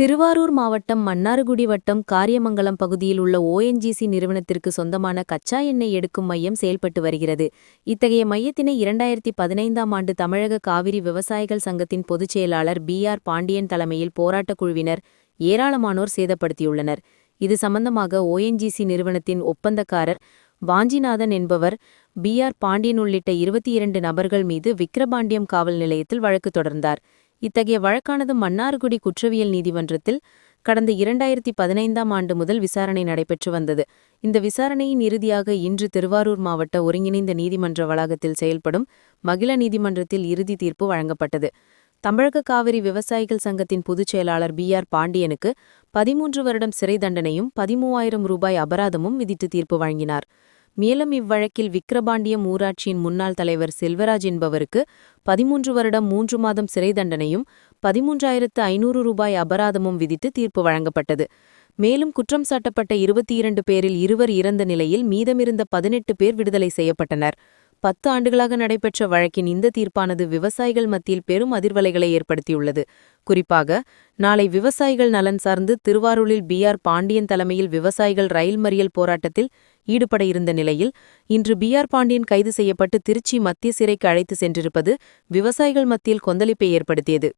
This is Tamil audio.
திருவாரூர் மாவட்டம் மன்னார்குடி வட்டம் காரியமங்கலம் பகுதியில் உள்ள ஓஎன்ஜிசி நிறுவனத்திற்கு சொந்தமான கச்சா எண்ணெய் எடுக்கும் மையம் செயல்பட்டு வருகிறது. இத்தகைய மையத்தினை இரண்டாயிரத்தி பதினைந்தாம் ஆண்டு தமிழக காவிரி விவசாயிகள் சங்கத்தின் பொதுச் செயலாளர் பி ஆர் பாண்டியன் தலைமையில் போராட்டக் குழுவினர் ஏராளமானோர் சேதப்படுத்தியுள்ளனர். இது சம்பந்தமாக ஓஎன்ஜிசி நிறுவனத்தின் ஒப்பந்தக்காரர் வாஞ்சிநாதன் என்பவர் பி ஆர் பாண்டியன் உள்ளிட்ட இருபத்தி இரண்டு நபர்கள் மீது விக்கிரபாண்டியம் காவல் நிலையத்தில் வழக்கு தொடர்ந்தார். இத்தகைய வழக்கானது மன்னார்குடி குற்றவியல் நீதிமன்றத்தில் கடந்த இரண்டாயிரத்தி பதினைந்தாம் ஆண்டு முதல் விசாரணை நடைபெற்று வந்தது. இந்த விசாரணையின் இறுதியாக இன்று திருவாரூர் மாவட்ட ஒருங்கிணைந்த நீதிமன்ற வளாகத்தில் செயல்படும் மகிழ நீதிமன்றத்தில் இறுதி தீர்ப்பு வழங்கப்பட்டது. தமிழக காவிரி விவசாயிகள் சங்கத்தின் பொதுச் செயலாளர் பி ஆர் பாண்டியனுக்கு பதிமூன்று வருடம் சிறை தண்டனையும் பதிமூவாயிரம் ரூபாய் அபராதமும் விதித்து தீர்ப்பு வழங்கினார். மேலும் இவ்வழக்கில் விக்கிரபாண்டியம் ஊராட்சியின் முன்னாள் தலைவர் செல்வராஜ் என்பவருக்கு பதிமூன்று வருடம் மூன்று மாதம் சிறை தண்டனையும் பதிமூன்றாயிரத்து ஐநூறு ரூபாய் அபராதமும் விதித்து தீர்ப்பு வழங்கப்பட்டது. மேலும் குற்றம் சாட்டப்பட்ட இருபத்தி இரண்டு பேரில் இருவர் இறந்த நிலையில் மீதமிருந்த பதினெட்டு பேர் விடுதலை செய்யப்பட்டனர். பத்து ஆண்டுகளாக நடைபெற்ற வழக்கின் இந்த தீர்ப்பானது விவசாயிகள் மத்தியில் பெரும் அதிர்வலைகளை ஏற்படுத்தியுள்ளது. குறிப்பாக நாளை விவசாயிகள் நலன் சார்ந்து திருவாரூரில் பி ஆர் பாண்டியன் தலைமையில் விவசாயிகள் ரயில் மறியல் போராட்டத்தில் ஈடுபட இருந்த நிலையில் இன்று பி ஆர் பாண்டியன் கைது செய்யப்பட்டு திருச்சி மத்திய சிறைக்கு அழைத்து சென்றிருப்பது விவசாயிகள் மத்தியில் கொந்தளிப்பை ஏற்படுத்தியது.